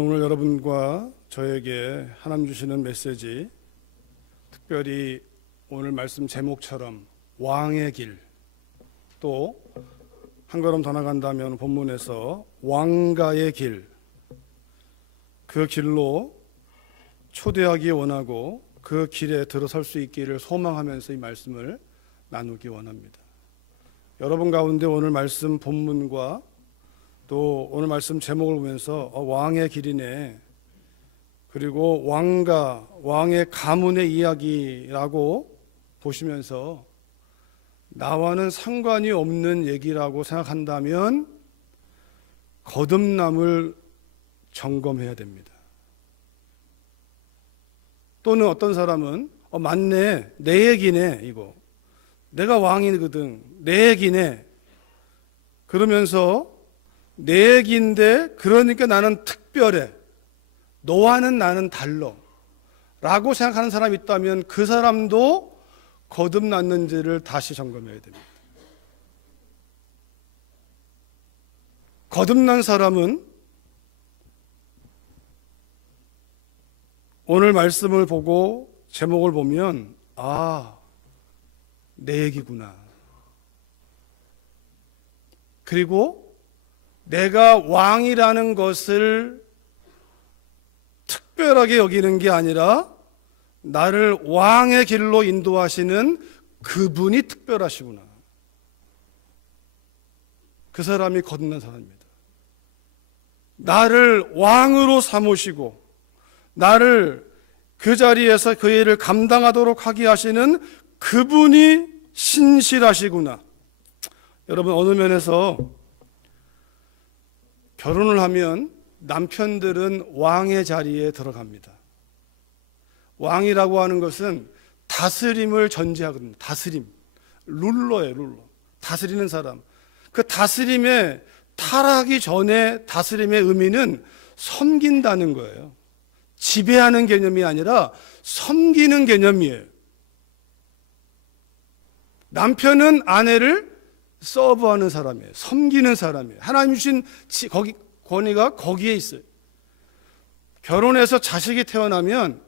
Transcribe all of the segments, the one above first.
오늘 여러분과 저에게 하나님 주시는 메시지, 특별히 오늘 말씀 제목처럼 왕의 길, 또 한 걸음 더 나간다면 본문에서 왕가의 길, 그 길로 초대하기 원하고 그 길에 들어설 수 있기를 소망하면서 이 말씀을 나누기 원합니다. 여러분 가운데 오늘 말씀 본문과 또 오늘 말씀 제목을 보면서 왕의 길이네, 그리고 왕가, 왕의 가문의 이야기라고 보시면서 나와는 상관이 없는 얘기라고 생각한다면 거듭남을 점검해야 됩니다. 또는 어떤 사람은 맞네, 내 얘기네, 이거 내가 왕이거든, 내 얘기네, 그러면서 내 얘기인데 그러니까 나는 특별해, 너와는 나는 달라 라고 생각하는 사람이 있다면 그 사람도 거듭났는지를 다시 점검해야 됩니다. 거듭난 사람은 오늘 말씀을 보고 제목을 보면 내 얘기구나, 그리고 내가 왕이라는 것을 특별하게 여기는 게 아니라 나를 왕의 길로 인도하시는 그분이 특별하시구나, 그 사람이 거듭난 사람입니다. 나를 왕으로 삼으시고 나를 그 자리에서 그 일을 감당하도록 하게 하시는 그분이 신실하시구나. 여러분, 어느 면에서 결혼을 하면 남편들은 왕의 자리에 들어갑니다. 왕이라고 하는 것은 다스림을 전제하거든요. 다스림, 룰러예요, 룰러. 다스리는 사람. 그 다스림에 타락하기 전에 다스림의 의미는 섬긴다는 거예요. 지배하는 개념이 아니라 섬기는 개념이에요. 남편은 아내를 서브하는 사람이에요. 섬기는 사람이에요. 하나님 주신 권위가 거기에 있어요. 결혼해서 자식이 태어나면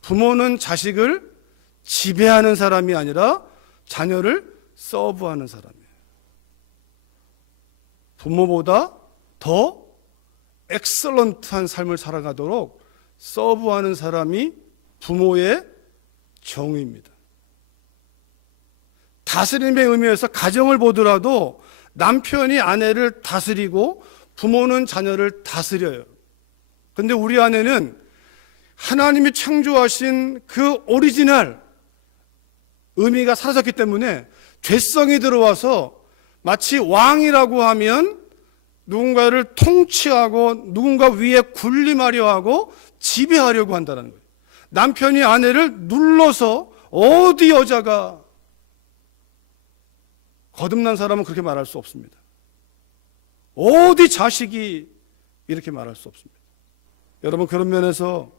부모는 자식을 지배하는 사람이 아니라 자녀를 서브하는 사람이에요. 부모보다 더 엑셀런트한 삶을 살아가도록 서브하는 사람이 부모의 정의입니다. 다스림의 의미에서 가정을 보더라도 남편이 아내를 다스리고 부모는 자녀를 다스려요. 그런데 우리 안에는 하나님이 창조하신 그 오리지널 의미가 사라졌기 때문에 죄성이 들어와서 마치 왕이라고 하면 누군가를 통치하고 누군가 위에 군림하려 하고 지배하려고 한다는 거예요. 남편이 아내를 눌러서 어디 여자가, 거듭난 사람은 그렇게 말할 수 없습니다. 어디 자식이, 이렇게 말할 수 없습니다. 여러분, 그런 면에서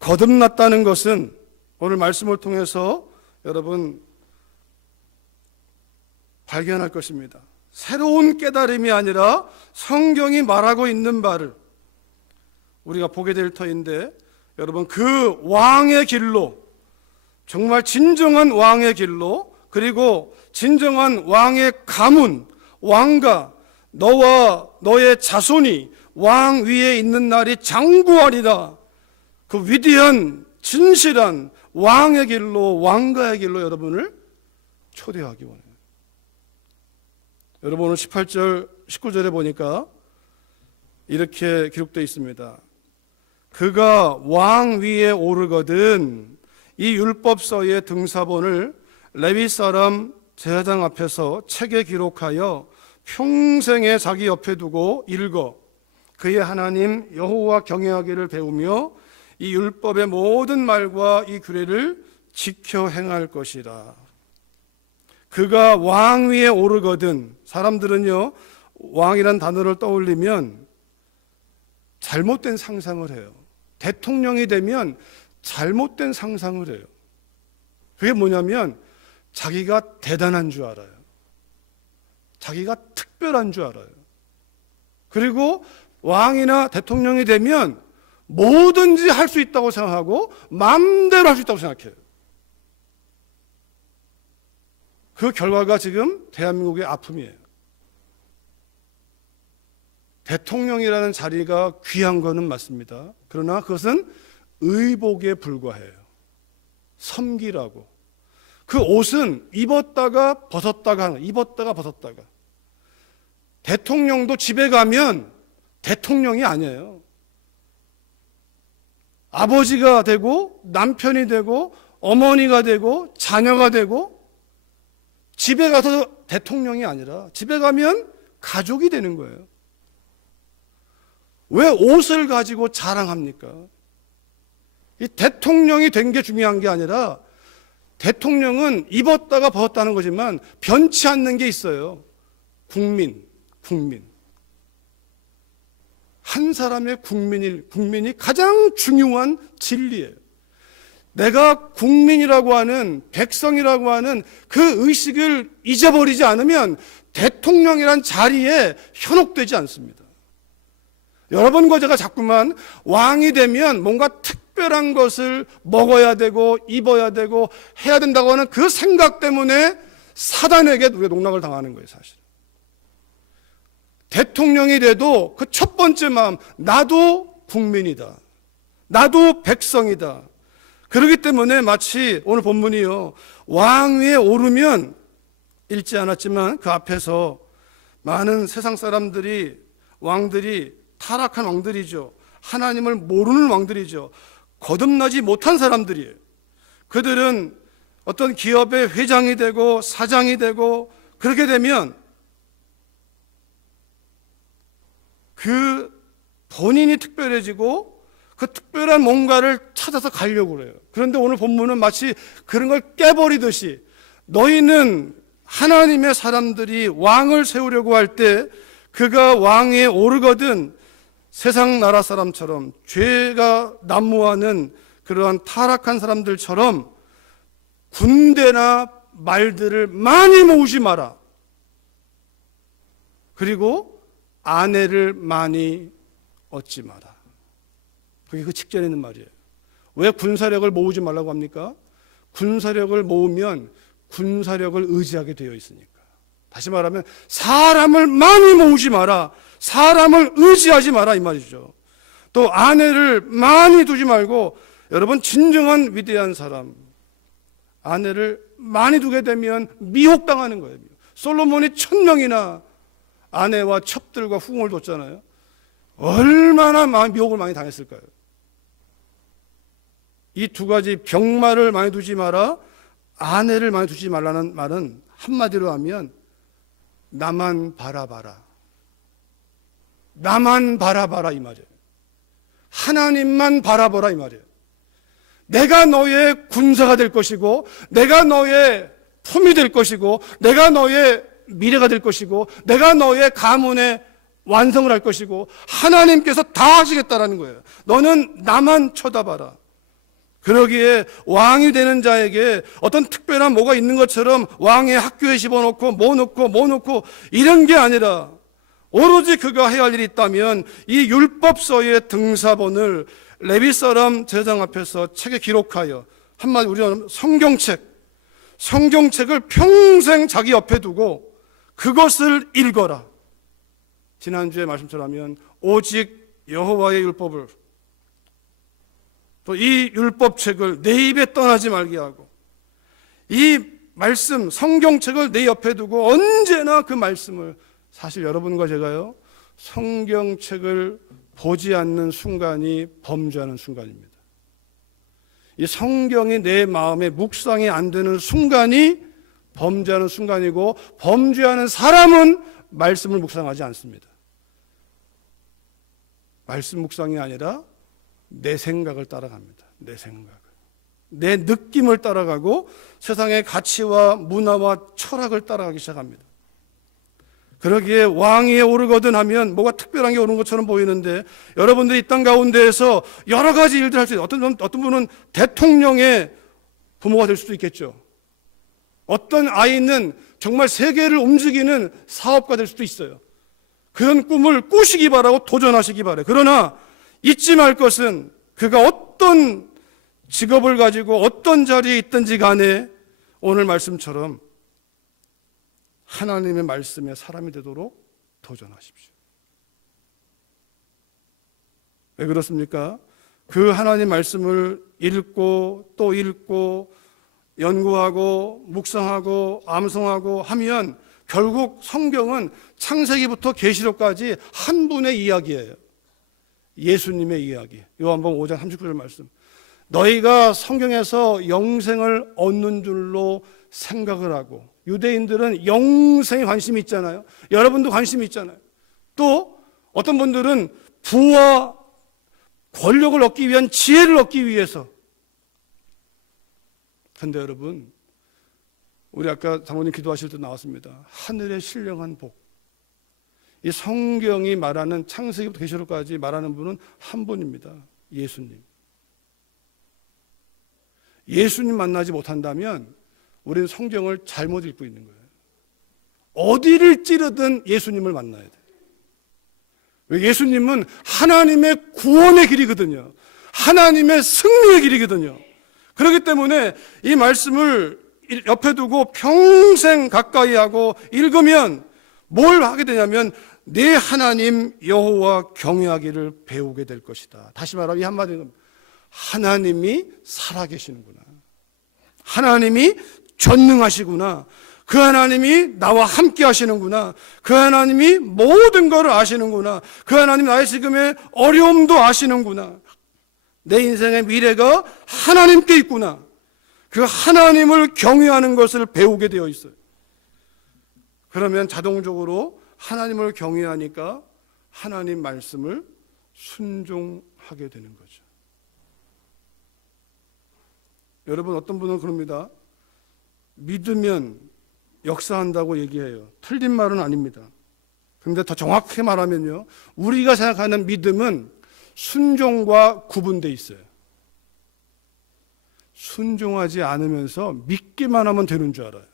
거듭났다는 것은 오늘 말씀을 통해서 여러분 발견할 것입니다. 새로운 깨달음이 아니라 성경이 말하고 있는 바를 우리가 보게 될 터인데, 여러분, 그 왕의 길로, 정말 진정한 왕의 길로, 그리고 진정한 왕의 가문, 왕가, 너와 너의 자손이 왕 위에 있는 날이 장구하리라, 그 위대한 진실한 왕의 길로, 왕가의 길로 여러분을 초대하기 원해요. 여러분, 오늘 18절 19절에 보니까 이렇게 기록되어 있습니다. 그가 왕 위에 오르거든 이 율법서의 등사본을 레위 사람 제사장 앞에서 책에 기록하여 평생에 자기 옆에 두고 읽어 그의 하나님 여호와 경외하기를 배우며 이 율법의 모든 말과 이 규례를 지켜 행할 것이라. 그가 왕 위에 오르거든, 사람들은요 왕이란 단어를 떠올리면 잘못된 상상을 해요. 대통령이 되면 잘못된 상상을 해요. 그게 뭐냐면 자기가 대단한 줄 알아요. 자기가 특별한 줄 알아요. 그리고 왕이나 대통령이 되면 뭐든지 할 수 있다고 생각하고 마음대로 할 수 있다고 생각해요. 그 결과가 지금 대한민국의 아픔이에요. 대통령이라는 자리가 귀한 거는 맞습니다. 그러나 그것은 의복에 불과해요. 섬기라고. 그 옷은 입었다가 벗었다가 하는, 입었다가 벗었다가. 대통령도 집에 가면 대통령이 아니에요. 아버지가 되고 남편이 되고 어머니가 되고 자녀가 되고, 집에 가서 대통령이 아니라 집에 가면 가족이 되는 거예요. 왜 옷을 가지고 자랑합니까? 이 대통령이 된 게 중요한 게 아니라, 대통령은 입었다가 벗었다는 거지만 변치 않는 게 있어요. 국민. 한 사람의 국민이 가장 중요한 진리예요. 내가 국민이라고 하는, 백성이라고 하는 그 의식을 잊어버리지 않으면 대통령이란 자리에 현혹되지 않습니다. 여러분과 제가 자꾸만 왕이 되면 뭔가 특별한 것을 먹어야 되고 입어야 되고 해야 된다고 하는 그 생각 때문에 사단에게 우리가 농락을 당하는 거예요, 사실. 대통령이 돼도 그 첫 번째 마음, 나도 국민이다. 나도 백성이다. 그렇기 때문에 마치 오늘 본문이요, 왕위에 오르면, 읽지 않았지만 그 앞에서 많은 세상 사람들이, 왕들이 타락한 왕들이죠. 하나님을 모르는 왕들이죠. 거듭나지 못한 사람들이에요. 그들은 어떤 기업의 회장이 되고 사장이 되고 그렇게 되면 그 본인이 특별해지고 그 특별한 뭔가를 찾아서 가려고 그래요. 그런데 오늘 본문은 마치 그런 걸 깨버리듯이, 너희는 하나님의 사람들이 왕을 세우려고 할 때 그가 왕위에 오르거든 세상 나라 사람처럼, 죄가 난무하는 그러한 타락한 사람들처럼 군대나 말들을 많이 모으지 마라. 그리고 아내를 많이 얻지 마라. 그게 그 직전에 있는 말이에요. 왜 군사력을 모으지 말라고 합니까? 군사력을 모으면 군사력을 의지하게 되어 있으니까. 다시 말하면 사람을 많이 모으지 마라. 사람을 의지하지 마라, 이 말이죠. 또 아내를 많이 두지 말고, 여러분, 진정한 위대한 사람, 아내를 많이 두게 되면 미혹당하는 거예요. 솔로몬이 1000명이나 아내와 첩들과 후궁을 뒀잖아요. 얼마나 미혹을 많이 당했을까요? 이 두 가지, 병마를 많이 두지 마라, 아내를 많이 두지 말라는 말은 한마디로 하면 나만 바라봐라. 나만 바라봐라, 이 말이에요. 하나님만 바라보라, 이 말이에요. 내가 너의 군사가 될 것이고, 내가 너의 품이 될 것이고, 내가 너의 미래가 될 것이고, 내가 너의 가문의 완성을 할 것이고, 하나님께서 다 하시겠다라는 거예요. 너는 나만 쳐다봐라. 그러기에 왕이 되는 자에게 어떤 특별한 뭐가 있는 것처럼 왕의 학교에 집어넣고 뭐 넣고 이런 게 아니라, 오로지 그가 해야 할 일이 있다면 이 율법서의 등사본을 레위 사람 제사장 앞에서 책에 기록하여, 한마디 우리는 성경책을 평생 자기 옆에 두고 그것을 읽어라. 지난주에 말씀처럼 하면 오직 여호와의 율법을, 또 이 율법책을 내 입에 떠나지 말게 하고, 이 말씀 성경책을 내 옆에 두고 언제나 그 말씀을, 사실 여러분과 제가요, 성경책을 보지 않는 순간이 범죄하는 순간입니다. 이 성경이 내 마음에 묵상이 안 되는 순간이 범죄하는 순간이고, 범죄하는 사람은 말씀을 묵상하지 않습니다. 말씀 묵상이 아니라 내 생각을 따라갑니다. 내 생각을. 내 느낌을 따라가고 세상의 가치와 문화와 철학을 따라가기 시작합니다. 그러기에 왕위에 오르거든 하면 뭐가 특별한 게 오른 것처럼 보이는데, 여러분들이 이 땅 가운데에서 여러 가지 일들을 할 수 있어요. 어떤 분은 대통령의 부모가 될 수도 있겠죠. 어떤 아이는 정말 세계를 움직이는 사업가 될 수도 있어요. 그런 꿈을 꾸시기 바라고 도전하시기 바라요. 그러나 잊지 말 것은 그가 어떤 직업을 가지고 어떤 자리에 있든지 간에 오늘 말씀처럼 하나님의 말씀에 사람이 되도록 도전하십시오. 왜 그렇습니까? 그 하나님 말씀을 읽고 또 읽고 연구하고 묵상하고 암송하고 하면 결국 성경은 창세기부터 계시록까지 한 분의 이야기예요. 예수님의 이야기. 요한복음 5장 39절 말씀. 너희가 성경에서 영생을 얻는 줄로 생각을 하고, 유대인들은 영생에 관심이 있잖아요. 여러분도 관심이 있잖아요. 또 어떤 분들은 부와 권력을 얻기 위한 지혜를 얻기 위해서. 그런데 여러분, 우리 아까 장로님 기도하실 때 나왔습니다. 하늘의 신령한 복. 이 성경이 말하는 창세기부터 계시록까지 말하는 분은 한 분입니다. 예수님. 예수님 만나지 못한다면 우리는 성경을 잘못 읽고 있는 거예요. 어디를 찌르든 예수님을 만나야 돼요. 예수님은 하나님의 구원의 길이거든요. 하나님의 승리의 길이거든요. 그렇기 때문에 이 말씀을 옆에 두고 평생 가까이 하고 읽으면 뭘 하게 되냐면 내 하나님 여호와 경외하기를 배우게 될 것이다. 다시 말하면 이 한마디는 하나님이 살아계시는구나. 하나님이 전능하시구나. 그 하나님이 나와 함께 하시는구나. 그 하나님이 모든 것을 아시는구나. 그 하나님 나의 지금의 어려움도 아시는구나. 내 인생의 미래가 하나님께 있구나. 그 하나님을 경외하는 것을 배우게 되어 있어요. 그러면 자동적으로 하나님을 경외하니까 하나님 말씀을 순종하게 되는 거죠. 여러분, 어떤 분은 그럽니다. 믿으면 역사한다고 얘기해요. 틀린 말은 아닙니다. 그런데 더 정확하게 말하면요, 우리가 생각하는 믿음은 순종과 구분되어 있어요. 순종하지 않으면서 믿기만 하면 되는 줄 알아요.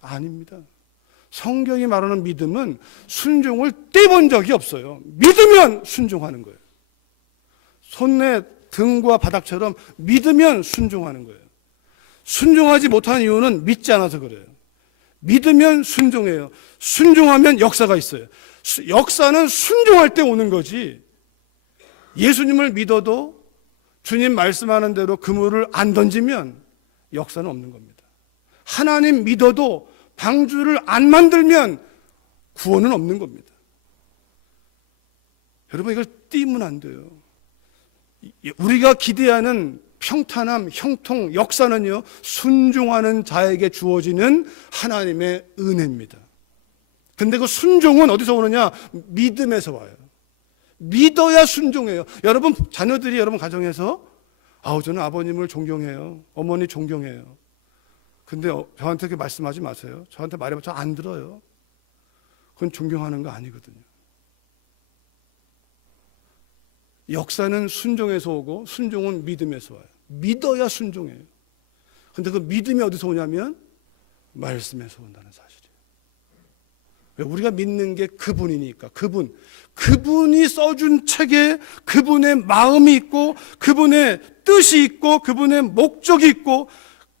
아닙니다. 성경이 말하는 믿음은 순종을 떼본 적이 없어요. 믿으면 순종하는 거예요. 손내 등과 바닥처럼 믿으면 순종하는 거예요. 순종하지 못하는 이유는 믿지 않아서 그래요. 믿으면 순종해요. 순종하면 역사가 있어요. 역사는 순종할 때 오는 거지. 예수님을 믿어도 주님 말씀하는 대로 그물을 안 던지면 역사는 없는 겁니다. 하나님 믿어도 방주를 안 만들면 구원은 없는 겁니다. 여러분, 이걸 띄면 안 돼요. 우리가 기대하는 평탄함, 형통, 역사는요, 순종하는 자에게 주어지는 하나님의 은혜입니다. 근데 그 순종은 어디서 오느냐? 믿음에서 와요. 믿어야 순종해요. 여러분, 자녀들이 여러분 가정에서 저는 아버님을 존경해요. 어머니 존경해요. 근데 저한테 그렇게 말씀하지 마세요. 저한테 말해봐. 저 안 들어요. 그건 존경하는 거 아니거든요. 역사는 순종에서 오고 순종은 믿음에서 와요. 믿어야 순종해요. 근데 그 믿음이 어디서 오냐면 말씀에서 온다는 사실이에요. 우리가 믿는 게 그분이니까. 그분이 써준 책에 그분의 마음이 있고 그분의 뜻이 있고 그분의 목적이 있고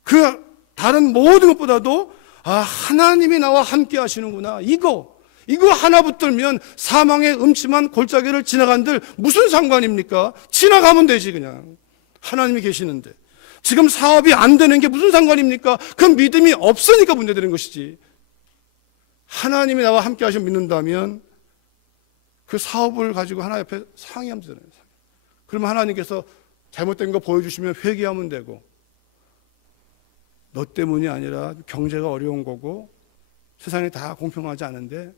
그 다른 모든 것보다도 하나님이 나와 함께 하시는구나. 이거 하나 붙들면 사망의 음침한 골짜기를 지나간들 무슨 상관입니까? 지나가면 되지 그냥. 하나님이 계시는데. 지금 사업이 안 되는 게 무슨 상관입니까? 그 믿음이 없으니까 문제되는 것이지. 하나님이 나와 함께 하시면 믿는다면 그 사업을 가지고 하나 옆에 상의하면 되잖아요. 그러면 하나님께서 잘못된 거 보여주시면 회개하면 되고, 너 때문이 아니라 경제가 어려운 거고 세상이 다 공평하지 않은데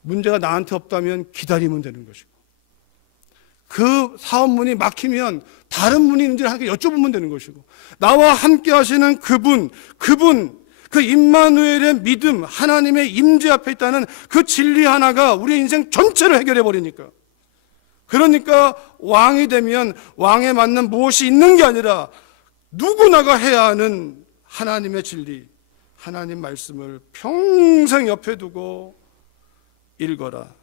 문제가 나한테 없다면 기다리면 되는 것이고, 그 사업문이 막히면 다른 문이 있는지를 함께 여쭤보면 되는 것이고, 나와 함께 하시는 그분, 그 임마누엘의 믿음, 하나님의 임재 앞에 있다는 그 진리 하나가 우리의 인생 전체를 해결해 버리니까. 그러니까 왕이 되면 왕에 맞는 무엇이 있는 게 아니라 누구나가 해야 하는 하나님의 진리, 하나님 말씀을 평생 옆에 두고 읽어라.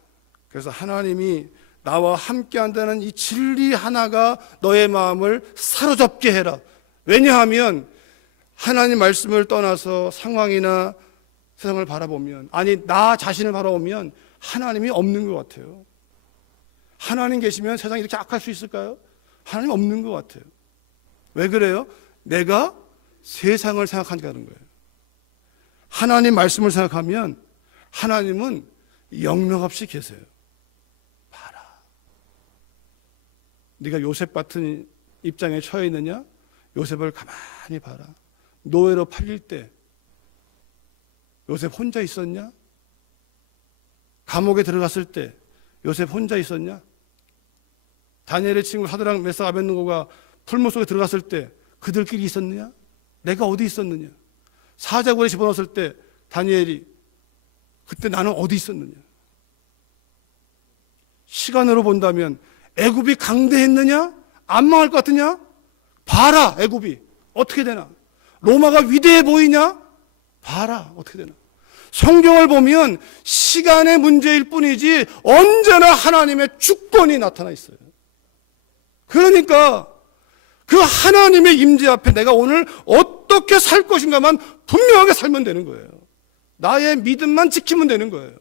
그래서 하나님이 나와 함께 한다는 이 진리 하나가 너의 마음을 사로잡게 해라. 왜냐하면 하나님 말씀을 떠나서 상황이나 세상을 바라보면, 아니 나 자신을 바라보면 하나님이 없는 것 같아요. 하나님 계시면 세상이 이렇게 악할 수 있을까요? 하나님 없는 것 같아요. 왜 그래요? 내가 세상을 생각한다는 거예요. 하나님 말씀을 생각하면 하나님은 영역 없이 계세요. 봐라. 네가 요셉 같은 입장에 처해 있느냐? 요셉을 가만히 봐라. 노예로 팔릴 때 요셉 혼자 있었냐? 감옥에 들어갔을 때 요셉 혼자 있었냐? 다니엘의 친구 사드락 메삭 아벳느고가 풀무 속에 들어갔을 때 그들끼리 있었느냐? 내가 어디 있었느냐? 사자굴에 집어넣었을 때 다니엘이 그때 나는 어디 있었느냐? 시간으로 본다면 애굽이 강대했느냐? 안 망할 것 같으냐? 봐라, 애굽이 어떻게 되나? 로마가 위대해 보이냐? 봐라, 어떻게 되나? 성경을 보면 시간의 문제일 뿐이지 언제나 하나님의 주권이 나타나 있어요. 그러니까 그 하나님의 임재 앞에 내가 오늘 어떻게 살 것인가만 분명하게 살면 되는 거예요. 나의 믿음만 지키면 되는 거예요.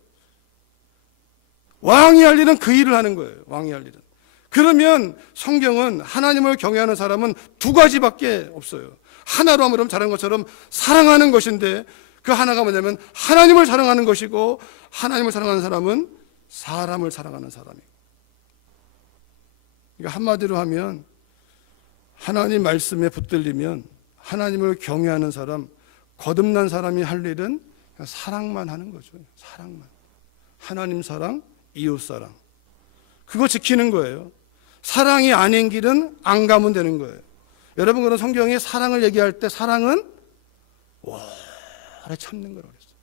왕이 할 일은 그 일을 하는 거예요. 왕이 할 일은. 그러면 성경은 하나님을 경외하는 사람은 두 가지밖에 없어요. 하나로 하면 잘한 것처럼 사랑하는 것인데, 그 하나가 뭐냐면 하나님을 사랑하는 것이고, 하나님을 사랑하는 사람은 사람을 사랑하는 사람이에요. 그러니까 한마디로 하면 하나님 말씀에 붙들리면 하나님을 경외하는 사람, 거듭난 사람이 할 일은 그냥 사랑만 하는 거죠. 사랑만. 하나님 사랑, 이웃 사랑. 그거 지키는 거예요. 사랑이 아닌 길은 안 가면 되는 거예요. 여러분, 그런 성경에 사랑을 얘기할 때 사랑은 오래 참는 거라고 그랬어요.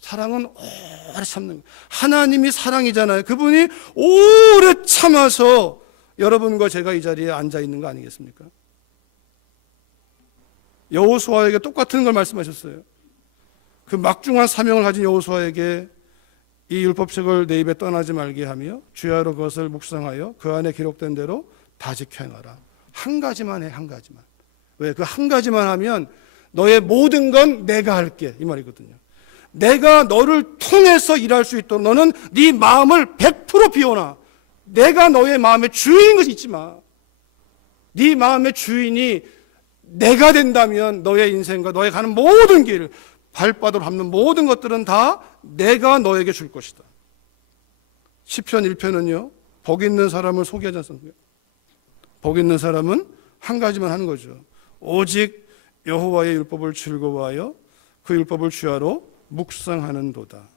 사랑은 오래 참는 거예요. 하나님이 사랑이잖아요. 그분이 오래 참아서 여러분과 제가 이 자리에 앉아 있는 거 아니겠습니까? 여호수아에게 똑같은 걸 말씀하셨어요. 그 막중한 사명을 가진 여호수아에게 이 율법책을 내 입에 떠나지 말게 하며 주야로 그것을 묵상하여 그 안에 기록된 대로 다 지켜 행하라. 한 가지만 해, 한 가지만. 왜? 그 한 가지만 하면 너의 모든 건 내가 할게, 이 말이거든요. 내가 너를 통해서 일할 수 있도록 너는 네 마음을 100% 비워놔. 내가 너의 마음의 주인인 것이 있지 마. 네 마음의 주인이 내가 된다면 너의 인생과 너의 가는 모든 길, 발바닥으로 밟는 모든 것들은 다 내가 너에게 줄 것이다. 시편 1편은요, 복 있는 사람을 소개하지 않습니까? 복 있는 사람은 한 가지만 하는 거죠. 오직 여호와의 율법을 즐거워하여 그 율법을 주야로 묵상하는도다.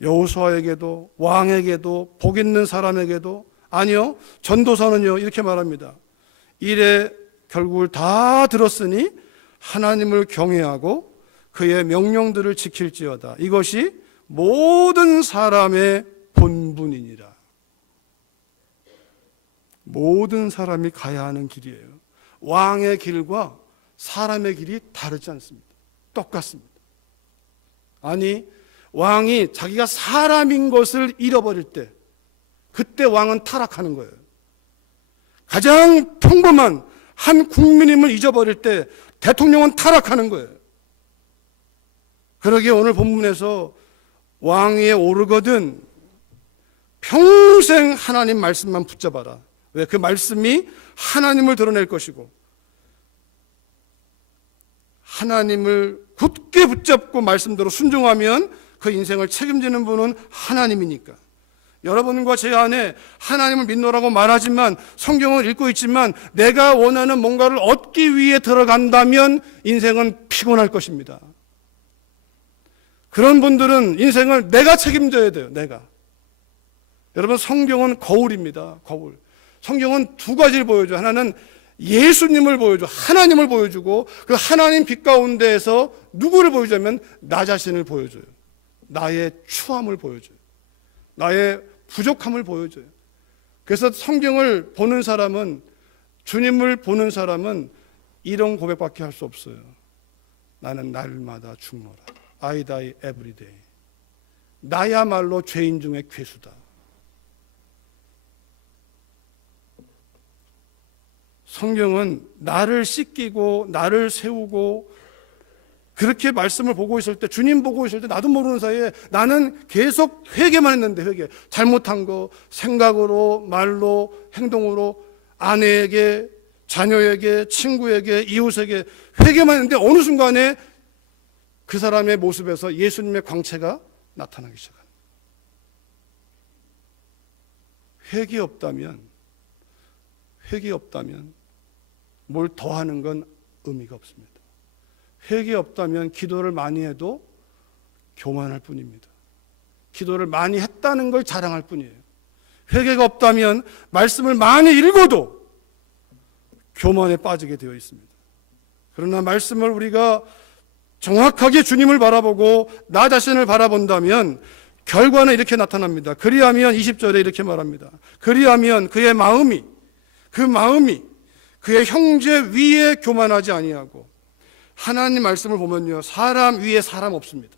여호수아에게도 왕에게도 복 있는 사람에게도, 아니요, 전도서는요 이렇게 말합니다. 이래 결국을 다 들었으니 하나님을 경외하고 그의 명령들을 지킬지어다. 이것이 모든 사람의 본분이니라. 모든 사람이 가야 하는 길이에요. 왕의 길과 사람의 길이 다르지 않습니다. 똑같습니다. 아니, 왕이 자기가 사람인 것을 잃어버릴 때, 그때 왕은 타락하는 거예요. 가장 평범한 한 국민임을 잊어버릴 때 대통령은 타락하는 거예요. 그러기에 오늘 본문에서 왕위에 오르거든 평생 하나님 말씀만 붙잡아라. 왜? 그 말씀이 하나님을 드러낼 것이고, 하나님을 굳게 붙잡고 말씀대로 순종하면 그 인생을 책임지는 분은 하나님이니까. 여러분과 제 안에 하나님을 믿노라고 말하지만, 성경을 읽고 있지만 내가 원하는 뭔가를 얻기 위해 들어간다면 인생은 피곤할 것입니다. 그런 분들은 인생을 내가 책임져야 돼요. 내가. 여러분, 성경은 거울입니다. 거울. 성경은 두 가지를 보여줘요. 하나는 예수님을 보여줘, 하나님을 보여주고, 그 하나님 빛 가운데에서 누구를 보여주냐면 나 자신을 보여줘요. 나의 추함을 보여줘요. 나의 부족함을 보여줘요. 그래서 성경을 보는 사람은, 주님을 보는 사람은 이런 고백밖에 할 수 없어요. 나는 날마다 죽노라. I die every day. 나야말로 죄인 중에 괴수다. 성경은 나를 씻기고 나를 세우고 그렇게 말씀을 보고 있을 때, 주님 보고 있을 때 나도 모르는 사이에 나는 계속 회개만 했는데, 회개. 잘못한 거 생각으로, 말로, 행동으로 아내에게, 자녀에게, 친구에게, 이웃에게 회개만 했는데 어느 순간에 그 사람의 모습에서 예수님의 광채가 나타나기 시작합니다. 회개 없다면 뭘 더하는 건 의미가 없습니다. 회개 없다면 기도를 많이 해도 교만할 뿐입니다. 기도를 많이 했다는 걸 자랑할 뿐이에요. 회개가 없다면 말씀을 많이 읽어도 교만에 빠지게 되어 있습니다. 그러나 말씀을 우리가 정확하게 주님을 바라보고 나 자신을 바라본다면 결과는 이렇게 나타납니다. 그리하면 20절에 이렇게 말합니다. 그리하면 그의 마음이 그의 형제 위에 교만하지 아니하고. 하나님 말씀을 보면요, 사람 위에 사람 없습니다.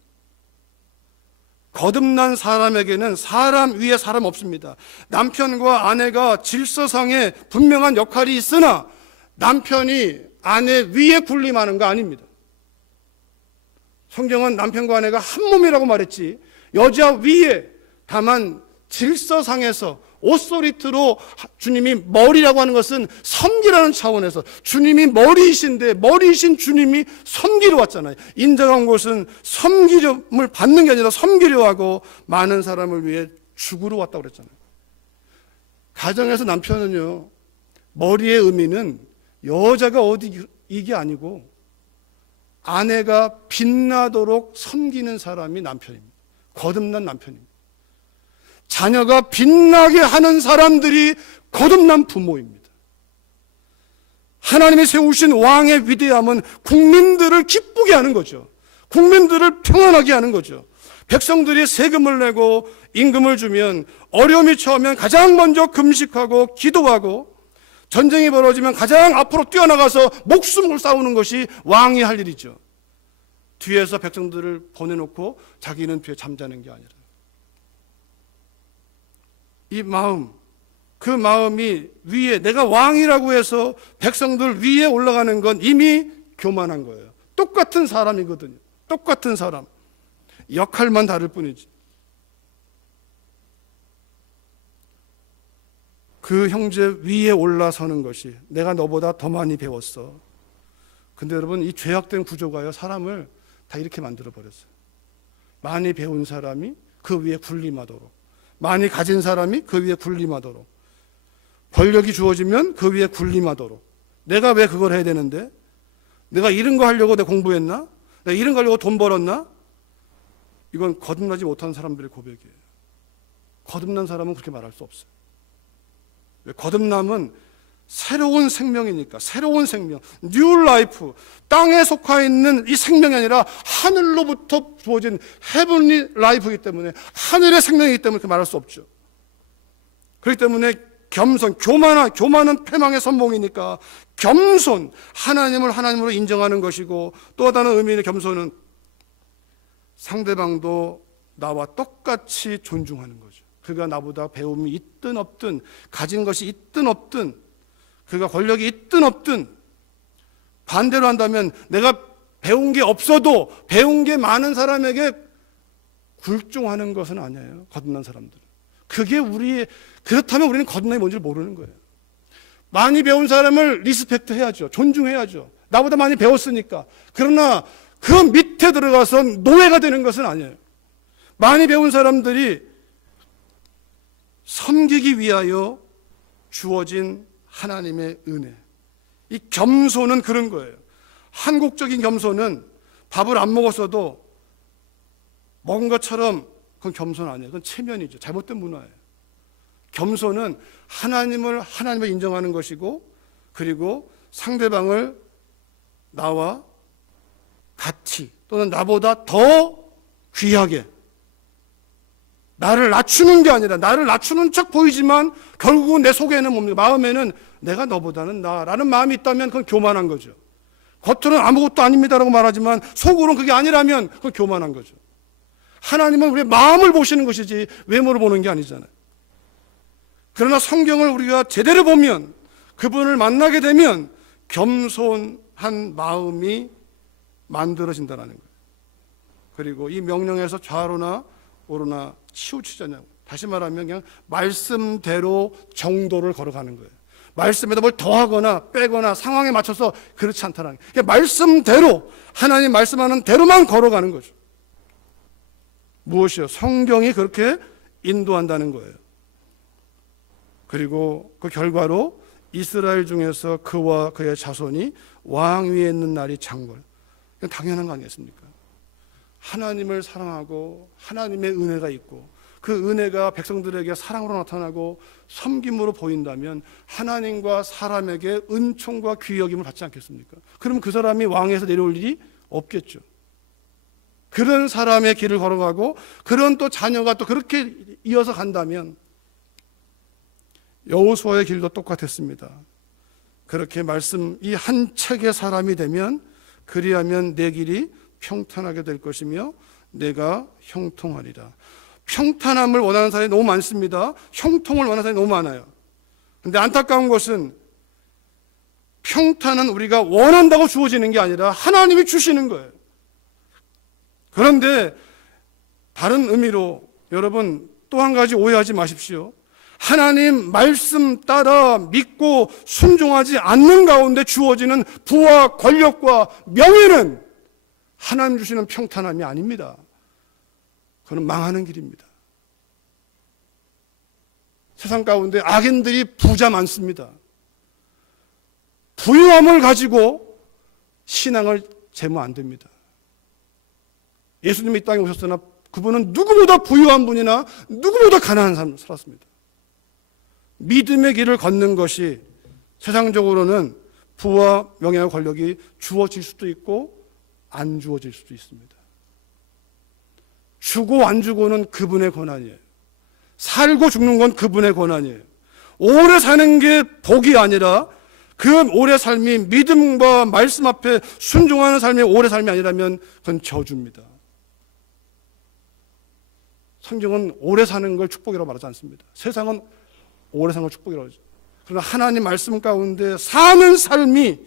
거듭난 사람에게는 사람 위에 사람 없습니다. 남편과 아내가 질서상에 분명한 역할이 있으나 남편이 아내 위에 군림하는 거 아닙니다. 성경은 남편과 아내가 한 몸이라고 말했지, 여자 위에, 다만 질서상에서 옷소리트로 주님이 머리라고 하는 것은 섬기라는 차원에서 주님이 머리이신데 머리이신 주님이 섬기러 왔잖아요. 인자한 곳은 섬기름을 받는 게 아니라 섬기려 하고 많은 사람을 위해 죽으러 왔다고 그랬잖아요. 가정에서 남편은요, 머리의 의미는 여자가 어디 이게 아니고 아내가 빛나도록 섬기는 사람이 남편입니다. 거듭난 남편입니다. 자녀가 빛나게 하는 사람들이 거듭난 부모입니다. 하나님이 세우신 왕의 위대함은 국민들을 기쁘게 하는 거죠. 국민들을 평안하게 하는 거죠. 백성들이 세금을 내고 임금을 주면, 어려움이 처하면 가장 먼저 금식하고 기도하고, 전쟁이 벌어지면 가장 앞으로 뛰어나가서 목숨을 싸우는 것이 왕이 할 일이죠. 뒤에서 백성들을 보내놓고 자기는 뒤에 잠자는 게 아니라. 이 마음, 그 마음이 위에, 내가 왕이라고 해서 백성들 위에 올라가는 건 이미 교만한 거예요. 똑같은 사람이거든요. 똑같은 사람. 역할만 다를 뿐이지. 그 형제 위에 올라서는 것이, 내가 너보다 더 많이 배웠어. 근데 여러분, 이 죄악된 구조가요, 사람을 다 이렇게 만들어 버렸어요. 많이 배운 사람이 그 위에 군림하도록, 많이 가진 사람이 그 위에 군림하도록, 권력이 주어지면 그 위에 군림하도록. 내가 왜 그걸 해야 되는데? 내가 이런 거 하려고 내가 공부했나? 내가 이런 거 하려고 돈 벌었나? 이건 거듭나지 못한 사람들의 고백이에요. 거듭난 사람은 그렇게 말할 수 없어요. 거듭남은 새로운 생명이니까, 새로운 생명, 뉴 라이프, 땅에 속하 있는 이 생명이 아니라 하늘로부터 주어진 헤븐리 라이프이기 때문에, 하늘의 생명이기 때문에 그렇게 말할 수 없죠. 그렇기 때문에 겸손, 교만은 패망의 선봉이니까 겸손, 하나님을 하나님으로 인정하는 것이고, 또 다른 의미의 겸손은 상대방도 나와 똑같이 존중하는 거죠. 그가 나보다 배움이 있든 없든, 가진 것이 있든 없든, 그가 권력이 있든 없든, 반대로 한다면 내가 배운 게 없어도 배운 게 많은 사람에게 굴종하는 것은 아니에요. 거듭난 사람들은. 그게 그렇다면 우리는 거듭남이 뭔지 모르는 거예요. 많이 배운 사람을 리스펙트 해야죠. 존중해야죠. 나보다 많이 배웠으니까. 그러나 그 밑에 들어가서 노예가 되는 것은 아니에요. 많이 배운 사람들이 섬기기 위하여 주어진 하나님의 은혜. 이 겸손은 그런 거예요. 한국적인 겸손은 밥을 안 먹었어도 먹은 것처럼, 그건 겸손 아니에요. 그건 체면이죠. 잘못된 문화예요. 겸손은 하나님을 인정하는 것이고, 그리고 상대방을 나와 같이, 또는 나보다 더 귀하게, 나를 낮추는 게 아니라, 나를 낮추는 척 보이지만 결국은 내 속에는 뭡니까? 마음에는 내가 너보다는 나라는 마음이 있다면 그건 교만한 거죠. 겉으로는 아무것도 아닙니다라고 말하지만 속으로는 그게 아니라면 그건 교만한 거죠. 하나님은 우리의 마음을 보시는 것이지 외모를 보는 게 아니잖아요. 그러나 성경을 우리가 제대로 보면, 그분을 만나게 되면 겸손한 마음이 만들어진다는 거예요. 그리고 이 명령에서 좌로나 오로나 치우치자냐고. 다시 말하면 그냥 말씀대로 정도를 걸어가는 거예요. 말씀에다 뭘 더하거나 빼거나 상황에 맞춰서 그렇지 않다는 거예요. 그냥 말씀대로, 하나님 말씀하는 대로만 걸어가는 거죠. 무엇이요? 성경이 그렇게 인도한다는 거예요. 그리고 그 결과로 이스라엘 중에서 그와 그의 자손이 왕 위에 있는 날이 장걸. 이건 당연한 거 아니겠습니까? 하나님을 사랑하고 하나님의 은혜가 있고 그 은혜가 백성들에게 사랑으로 나타나고 섬김으로 보인다면 하나님과 사람에게 은총과 귀여김을 받지 않겠습니까? 그럼 그 사람이 왕에서 내려올 일이 없겠죠. 그런 사람의 길을 걸어가고 그런 또 자녀가 또 그렇게 이어서 간다면 여호수아의 길도 똑같았습니다. 그렇게 말씀 이 한 책의 사람이 되면 그리하면 내 길이 평탄하게 될 것이며 내가 형통하리라. 평탄함을 원하는 사람이 너무 많습니다. 형통을 원하는 사람이 너무 많아요. 그런데 안타까운 것은 평탄은 우리가 원한다고 주어지는 게 아니라 하나님이 주시는 거예요. 그런데 다른 의미로 여러분 또 한 가지 오해하지 마십시오. 하나님 말씀 따라 믿고 순종하지 않는 가운데 주어지는 부와 권력과 명예는 하나님 주시는 평탄함이 아닙니다. 그건 망하는 길입니다. 세상 가운데 악인들이 부자 많습니다. 부유함을 가지고 신앙을 재무 안 됩니다. 예수님이 이 땅에 오셨으나 그분은 누구보다 부유한 분이나 누구보다 가난한 삶을 살았습니다. 믿음의 길을 걷는 것이 세상적으로는 부와 명예와 권력이 주어질 수도 있고 안 주어질 수도 있습니다. 주고 안 주고는 그분의 권한이에요. 살고 죽는 건 그분의 권한이에요. 오래 사는 게 복이 아니라 그 오래 삶이 믿음과 말씀 앞에 순종하는 삶이 오래 삶이 아니라면 그건 저주입니다. 성경은 오래 사는 걸 축복이라고 말하지 않습니다. 세상은 오래 사는 걸 축복이라고 하죠. 그러나 하나님 말씀 가운데 사는 삶이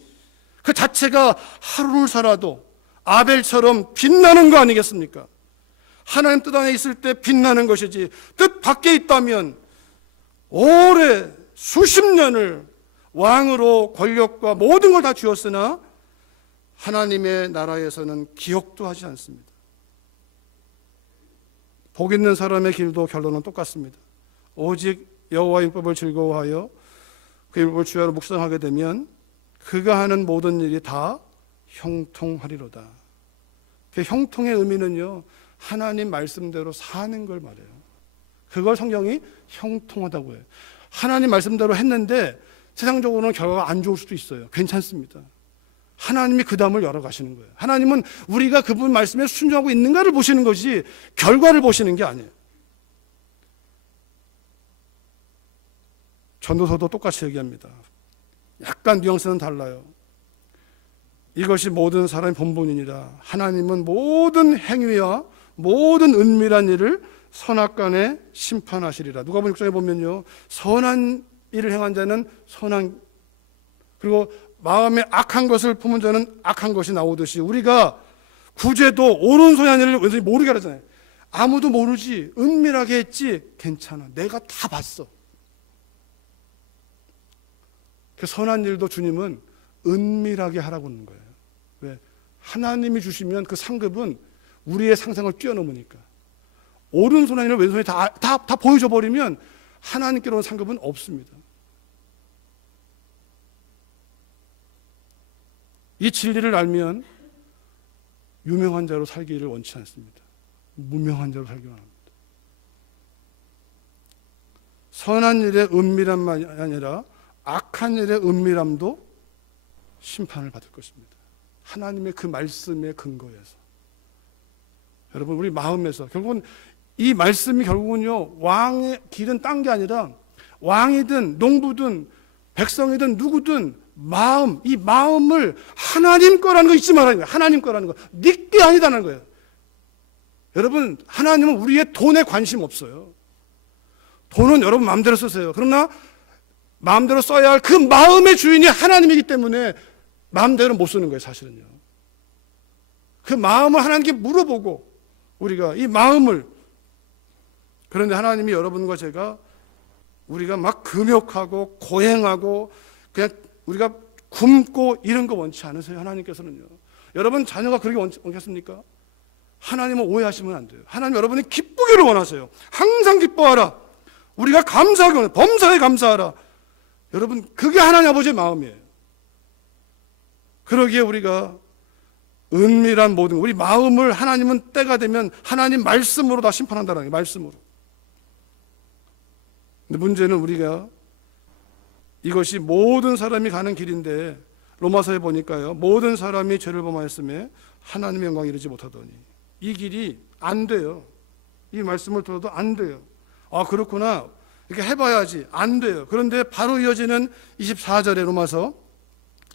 그 자체가 하루를 살아도 아벨처럼 빛나는 거 아니겠습니까? 하나님 뜻 안에 있을 때 빛나는 것이지 뜻 밖에 있다면 오래 수십 년을 왕으로 권력과 모든 걸 다 쥐었으나 하나님의 나라에서는 기억도 하지 않습니다. 복 있는 사람의 길도 결론은 똑같습니다. 오직 여호와 율법을 즐거워하여 그 율법을 주야로 묵상하게 되면 그가 하는 모든 일이 다 형통하리로다. 그 형통의 의미는요, 하나님 말씀대로 사는 걸 말해요. 그걸 성경이 형통하다고 해요. 하나님 말씀대로 했는데 세상적으로는 결과가 안 좋을 수도 있어요. 괜찮습니다. 하나님이 그 담을 열어가시는 거예요. 하나님은 우리가 그분 말씀에 순종하고 있는가를 보시는 것이 결과를 보시는 게 아니에요. 전도서도 똑같이 얘기합니다. 약간 뉘앙스는 달라요. 이것이 모든 사람의 본분이니라. 하나님은 모든 행위와 모든 은밀한 일을 선악간에 심판하시리라. 누가복음 6장에 보면요, 선한 일을 행한 자는 선한, 그리고 마음에 악한 것을 품은 자는 악한 것이 나오듯이 우리가 구제도 옳은 소리 한 일을 왠지 모르게 하잖아요. 아무도 모르지, 은밀하게 했지, 괜찮아, 내가 다 봤어. 그 선한 일도 주님은 은밀하게 하라고 하는 거예요. 왜? 하나님이 주시면 그 상급은 우리의 상상을 뛰어넘으니까. 오른손 아니라 왼손이 다 보여줘 버리면 하나님께로는 상급은 없습니다. 이 진리를 알면 유명한 자로 살기를 원치 않습니다. 무명한 자로 살기만 합니다. 선한 일의 은밀함만이 아니라 악한 일의 은밀함도 심판을 받을 것입니다. 하나님의 그 말씀의 근거에서. 여러분, 우리 마음에서 결국은 이 말씀이 결국은요, 왕의 길은 딴 게 아니라 왕이든 농부든 백성이든 누구든 마음, 이 마음을 하나님 거라는 거 잊지 말아야 돼요. 하나님 거라는 거. 네 게 아니다는 거예요. 여러분, 하나님은 우리의 돈에 관심 없어요. 돈은 여러분 마음대로 쓰세요. 그러나 마음대로 써야 할 그 마음의 주인이 하나님이기 때문에 마음대로 못 쓰는 거예요, 사실은요. 그 마음을 하나님께 물어보고 우리가 이 마음을, 그런데 하나님이 여러분과 제가 우리가 막 금욕하고 고행하고 그냥 우리가 굶고 이런 거 원치 않으세요, 하나님께서는요. 여러분 자녀가 그렇게 원하겠습니까? 하나님은 오해하시면 안 돼요. 하나님 여러분이 기쁘기를 원하세요. 항상 기뻐하라. 우리가 감사하기 원해요. 범사에 감사하라. 여러분, 그게 하나님 아버지의 마음이에요. 그러기에 우리가 은밀한 모든, 우리 마음을 하나님은 때가 되면 하나님 말씀으로 다 심판한다는 거예요. 말씀으로. 근데 문제는 우리가 이것이 모든 사람이 가는 길인데, 로마서에 보니까요, 모든 사람이 죄를 범하였음에 하나님의 영광에 이르지 못하더니, 이 길이 안 돼요. 이 말씀을 들어도 안 돼요. 아, 그렇구나, 이렇게 해봐야지. 안 돼요. 그런데 바로 이어지는 24절에 로마서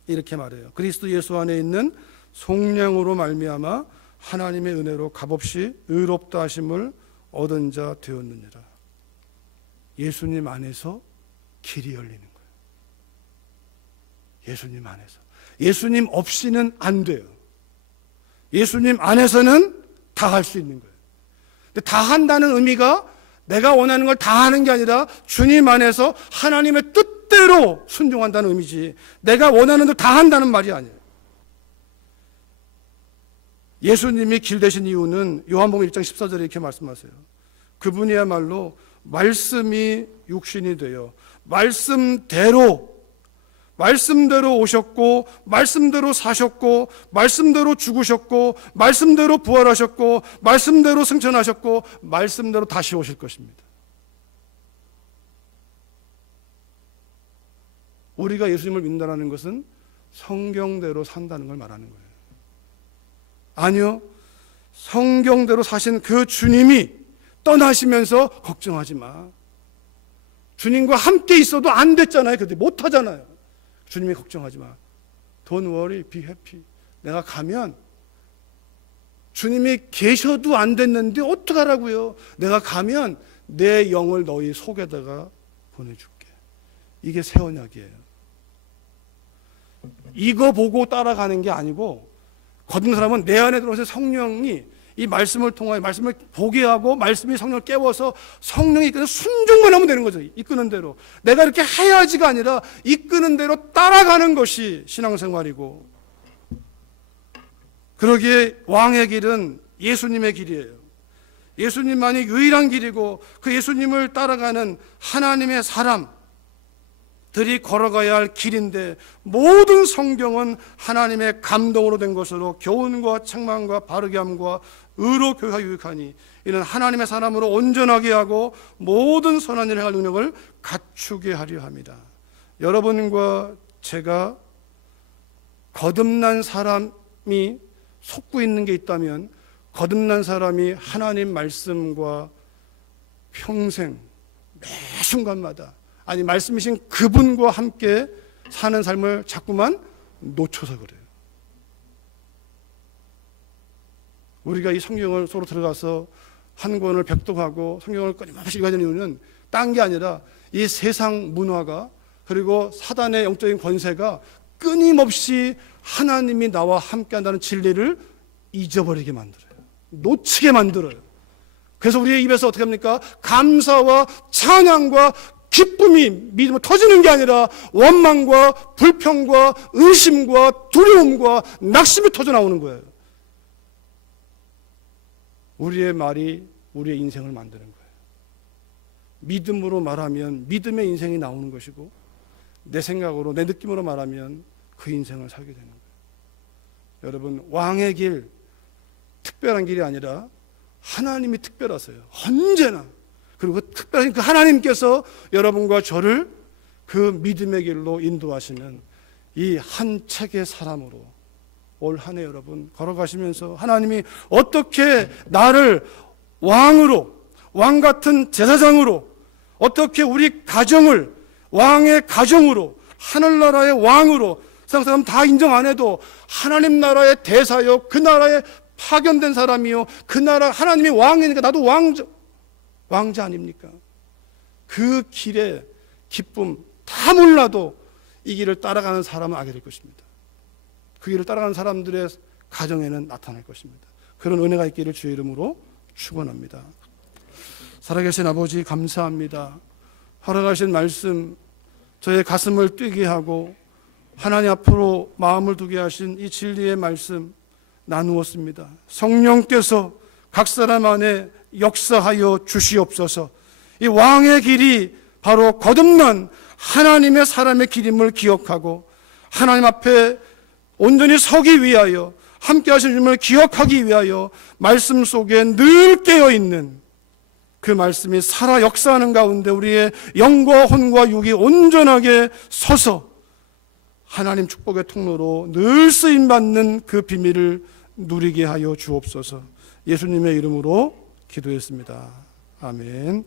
이렇게 말해요. 그리스도 예수 안에 있는 속량으로 말미암아 하나님의 은혜로 값없이 의롭다 하심을 얻은 자 되었느니라. 예수님 안에서 길이 열리는 거예요. 예수님 안에서. 예수님 없이는 안 돼요. 예수님 안에서는 다 할 수 있는 거예요. 근데 다 한다는 의미가 내가 원하는 걸 다 하는 게 아니라 주님 안에서 하나님의 뜻대로 순종한다는 의미지, 내가 원하는 대로 다 한다는 말이 아니에요. 예수님이 길 되신 이유는 요한복음 1장 14절에 이렇게 말씀하세요. 그분이야말로 말씀이 육신이 되어 말씀대로 오셨고, 말씀대로 사셨고, 말씀대로 죽으셨고, 말씀대로 부활하셨고, 말씀대로 승천하셨고, 말씀대로 다시 오실 것입니다. 우리가 예수님을 믿는다는 것은 성경대로 산다는 걸 말하는 거예요. 아니요, 성경대로 사신 그 주님이 떠나시면서 걱정하지 마. 주님과 함께 있어도 안 됐잖아요. 그때 못 하잖아요. 주님이 걱정하지 마. Don't worry, be happy. 내가 가면 주님이 계셔도 안 됐는데 어떡하라고요? 내가 가면 내 영을 너희 속에다가 보내줄게. 이게 새 언약이에요. 이거 보고 따라가는 게 아니고, 거듭난 사람은 내 안에 들어오셔서 성령이 이 말씀을 통하여 말씀을 보게 하고 말씀이 성령을 깨워서 성령이 이끄는 순종만 하면 되는 거죠. 이끄는 대로. 내가 이렇게 해야지가 아니라 이끄는 대로 따라가는 것이 신앙생활이고, 그러기에 왕의 길은 예수님의 길이에요. 예수님만이 유일한 길이고, 그 예수님을 따라가는 하나님의 사람들이 걸어가야 할 길인데, 모든 성경은 하나님의 감동으로 된 것으로 교훈과 책망과 바르게 함과 의로 교회가 유익하니 이는 하나님의 사람으로 온전하게 하고 모든 선한 일을 행할 능력을 갖추게 하려 합니다. 여러분과 제가 거듭난 사람이 속고 있는 게 있다면, 거듭난 사람이 하나님 말씀과 평생 매 순간마다, 아니 말씀이신 그분과 함께 사는 삶을 자꾸만 놓쳐서 그래요. 우리가 이 성경을 서로 들어가서 한 권을 백독하고 성경을 끊임없이 읽어야 되는 이유는 딴 게 아니라 이 세상 문화가, 그리고 사단의 영적인 권세가 끊임없이 하나님이 나와 함께 한다는 진리를 잊어버리게 만들어요. 놓치게 만들어요. 그래서 우리의 입에서 어떻게 합니까? 감사와 찬양과 기쁨이 믿음으로 터지는 게 아니라 원망과 불평과 의심과 두려움과 낙심이 터져 나오는 거예요. 우리의 말이 우리의 인생을 만드는 거예요. 믿음으로 말하면 믿음의 인생이 나오는 것이고, 내 생각으로, 내 느낌으로 말하면 그 인생을 살게 되는 거예요. 여러분, 왕의 길, 특별한 길이 아니라 하나님이 특별하세요. 언제나. 그리고 특별히 그 하나님께서 여러분과 저를 그 믿음의 길로 인도하시는 이 한 책의 사람으로 올 한 해 여러분 걸어가시면서 하나님이 어떻게 나를 왕으로, 왕 같은 제사장으로, 어떻게 우리 가정을 왕의 가정으로, 하늘나라의 왕으로, 세상 사람 다 인정 안 해도 하나님 나라의 대사요, 그 나라의 파견된 사람이요, 그 나라 하나님이 왕이니까 나도 왕자 아닙니까? 그 길의 기쁨 다 몰라도 이 길을 따라가는 사람은 알게 될 것입니다. 그 길을 따라가는 사람들의 가정에는 나타날 것입니다. 그런 은혜가 있기를 주의 이름으로 축원합니다. 살아계신 아버지 감사합니다. 허락하신 말씀 저의 가슴을 뛰게 하고 하나님 앞으로 마음을 두게 하신 이 진리의 말씀 나누었습니다. 성령께서 각 사람 안에 역사하여 주시옵소서. 이 왕의 길이 바로 거듭난 하나님의 사람의 길임을 기억하고 하나님 앞에 온전히 서기 위하여 함께 하신 주님을 기억하기 위하여 말씀 속에 늘 깨어있는 그 말씀이 살아 역사하는 가운데 우리의 영과 혼과 육이 온전하게 서서 하나님 축복의 통로로 늘 쓰임받는 그 비밀을 누리게 하여 주옵소서. 예수님의 이름으로 기도했습니다. 아멘.